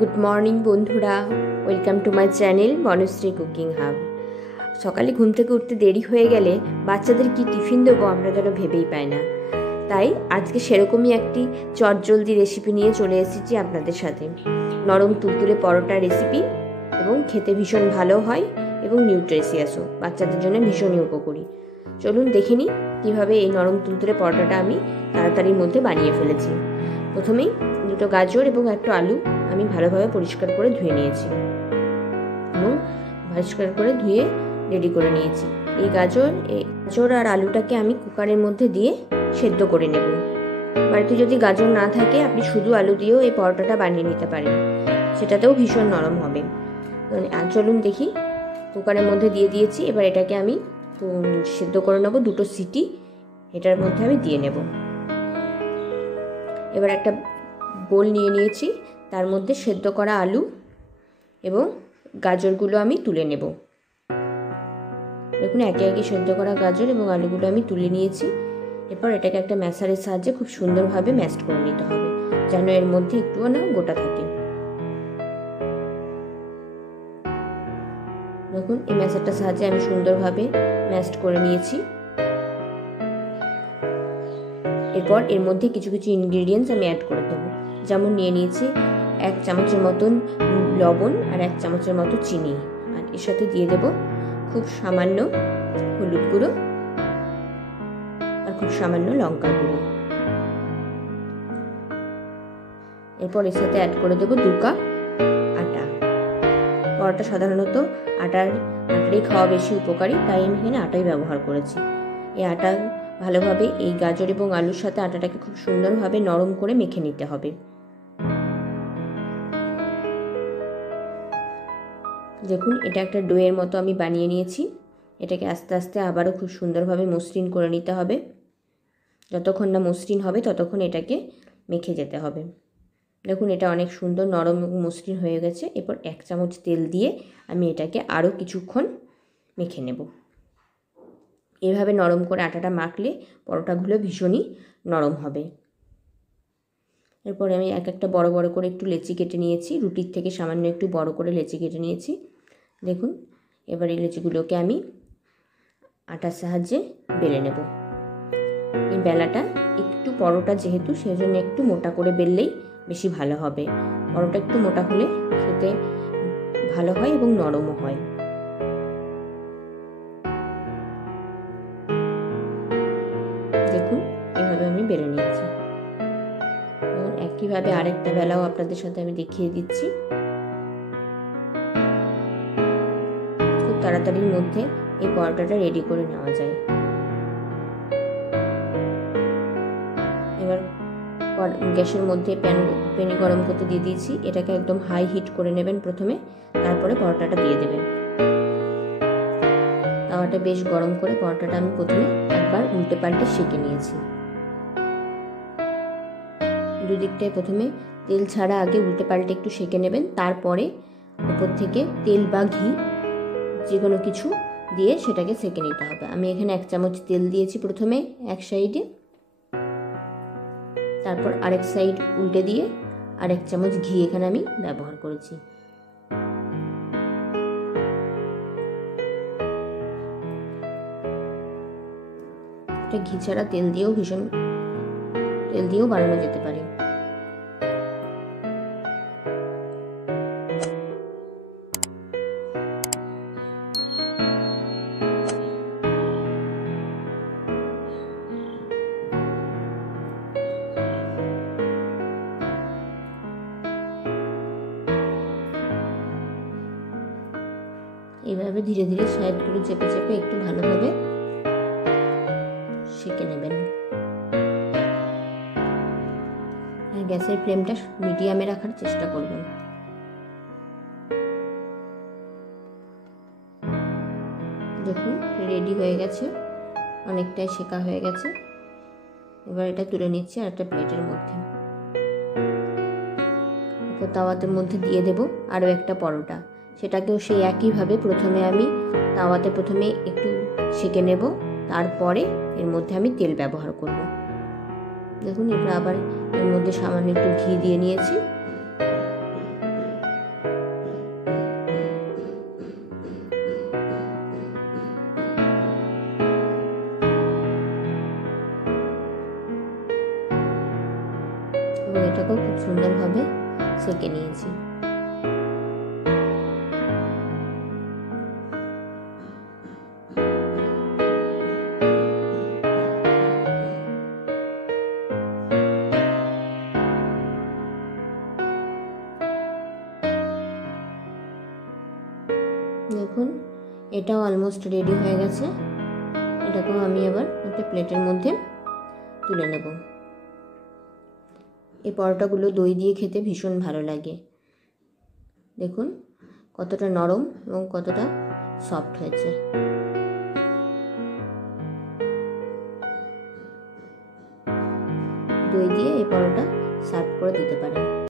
Good morning বন্ধুরা, welcome to my channel Banashree cooking hub. সকালে ঘুম থেকে উঠতে দেরি হয়ে গেলে বাচ্চাদের কি টিফিন দেবো আমরা যেন ভেবেই পাই না। তাই আজকে সেরকমই একটি চটজলদি রেসিপি নিয়ে চলে এসেছি আপনাদের সাথে। নরম তুলতুলে পরোটা রেসিপি, এবং খেতে ভীষণ ভালো হয় এবং নিউট্রিশিয়াসও, বাচ্চাদের জন্য ভীষণই উপকারী। চলুন দেখে নিই কীভাবে এই নরম তুলতুলে পরোটাটা আমি তাড়াতাড়ির মধ্যে বানিয়ে ফেলেছি। প্রথমেই দুটো গাজর এবং একটা আলু আমি ভালোভাবে পরিষ্কার করে ধুয়ে নিয়েছি এবং পরিষ্কার করে ধুয়ে রেডি করে নিয়েছি। এই গাজর আর আলুটাকে আমি কুকারের মধ্যে দিয়ে সেদ্ধ করে নেব। বাড়িতে যদি গাজর না থাকে আপনি শুধু আলু দিয়েও এই পরোটাটা বানিয়ে নিতে পারেন, সেটাতেও ভীষণ নরম হবে। চলুন দেখি, কুকারের মধ্যে দিয়ে দিয়েছি। এবার এটাকে আমি সেদ্ধ করে নেব, দুটো সিটি এটার মধ্যে আমি দিয়ে নেব। এবার একটা বোল নিয়ে নিয়েছি, তার মধ্যে সেদ্ধ করা আলু এবং গাজরগুলো আমি তুলে নেব। দেখুন একে একে সেদ্ধ করা গাজর এবং আলুগুলো আমি তুলে নিয়েছি। এরপর এটাকে একটা ম্যাশারের সাহায্যে খুব সুন্দরভাবে ম্যাশ করে নিতে হবে, যেন এর মধ্যে একটুও না গোটা থাকে। দেখুন এই ম্যাশারটার সাহায্যে আমি সুন্দরভাবে ম্যাশ করে নিয়েছি। এরপর এর মধ্যে কিছু কিছু ইনগ্রিডিয়েন্টস আমি অ্যাড করে দেবো। যেমন নিয়ে নিয়েছি 1 চামচের মতন লবণ আর 1 চামচের মতো চিনি, আর এর সাথে দিয়ে দেব খুব সামান্য হলুদ গুঁড়ো আর খুব সামান্য লঙ্কার গুঁড়ো। এরপর এর সাথে অ্যাড করে দেবো 2 কাপ আটা। পরোটা সাধারণত আটারই খাওয়া বেশি উপকারী, তাই আমি এখানে আটাই ব্যবহার করেছি। এই আটা ভালোভাবে এই গাজর এবং আলুর সাথে আটাটাকে খুব সুন্দরভাবে নরম করে মেখে নিতে হবে। দেখুন এটা একটা ডোয়ের মতো আমি বানিয়ে নিয়েছি। এটাকে আস্তে আস্তে আবারও খুব সুন্দরভাবে মসৃণ করে নিতে হবে। যতক্ষণ না মসৃণ হবে ততক্ষণ এটাকে মেখে যেতে হবে। দেখুন এটা অনেক সুন্দর নরম এবং মসৃণ হয়ে গেছে। এরপর 1 চামচ তেল দিয়ে আমি এটাকে আরও কিছুক্ষণ মেখে নেব। এভাবে নরম করে আটাটা মাখলে পরোটাগুলো ভীষণই নরম হবে। এরপরে আমি একটা বড় বড় করে একটু লেচি কেটে নিয়েছি, রুটির থেকে সামান্য একটু বড় করে লেচি কেটে নিয়েছি। দেখুন এবার এই লেচিগুলোকে আমি আটার সাহায্যে বেলে নেব। এই বেলাটা একটু পরোটা যেহেতু, সেজন্য একটু মোটা করে বেললেই বেশি ভালো হবে। পরোটা একটু মোটা হলে খেতে ভালো হয় এবং নরমও হয়। দেখুন এভাবে আমি বেলে নিয়েছি। একইভাবে আরেকটা বেলাও আপনাদের সাথে আমি দেখিয়ে দিচ্ছি। খুব তাড়াতাড়ির মধ্যে এই পরোটাটা রেডি করে নেওয়া যায়। এবার গ্যাসের মধ্যে প্যানে গরম করতে দিয়ে দিয়েছি। এটাকে একদম হাই হিট করে নেবেন প্রথমে, তারপরে পরোটাটা দিয়ে দেবেন। তাওয়াটা বেশ গরম করে পরোটাটা আমি প্রথমে একবার উল্টে পাল্টে সেঁকে নিয়েছি। দুদিকটায় প্রথমে তেল ছাড়া আগে উল্টে পাল্টে একটু সেঁকে নেবেন, তারপরে উপর থেকে তেল বা ঘি যে কোনো কিছু দিয়ে সেটাকে সেঁকে নিতে হবে। আমি এখানে 1 চামচ তেল দিয়েছি প্রথমে এক সাইডে, তারপর আরেক সাইড উল্টে দিয়ে আর 1 চামচ ঘি এখানে আমি ব্যবহার করেছি। এটা ঘি ছাড়া তেল দিয়েও বানানো যেতে পারে। এইভাবে ধীরে ধীরে সাইডগুলো চেপে চেপে একটু ভালোভাবে সেঁকে নেবেন। গ্যাসের ফ্লেমটা মিডিয়ামে রাখার চেষ্টা করবেন। দেখুন রেডি হয়ে গেছে, অনেকটাই সেঁকা হয়ে গেছে। এবার এটা তুলে নিচ্ছি আর একটা প্লেটের মধ্যে। তাওয়াতের মধ্যে দিয়ে দেব আরও একটা পরোটা। সেটাকেও সেই একইভাবে প্রথমে আমি তাওয়াতে একটু সেঁকে নেব, তারপরে এর মধ্যে আমি তেল ব্যবহার করব। দেখুন এবার আবার এর মধ্যে সামান্য একটু ঘি দিয়ে নিয়েছি। সেঁকে নিয়েছি। দেখুন এটাও অলমোস্ট রেডি হয়ে গেছে। এটাকেও আমি আবার একটা প্লেটের মধ্যে তুলে নেব। এই পরোটাগুলো দই দিয়ে খেতে ভীষণ ভালো লাগে। দেখুন কতটা নরম এবং কতটা সফট হয়েছে। দই দিয়ে এই পরোটা সার্ভ করে দিতে পারেন।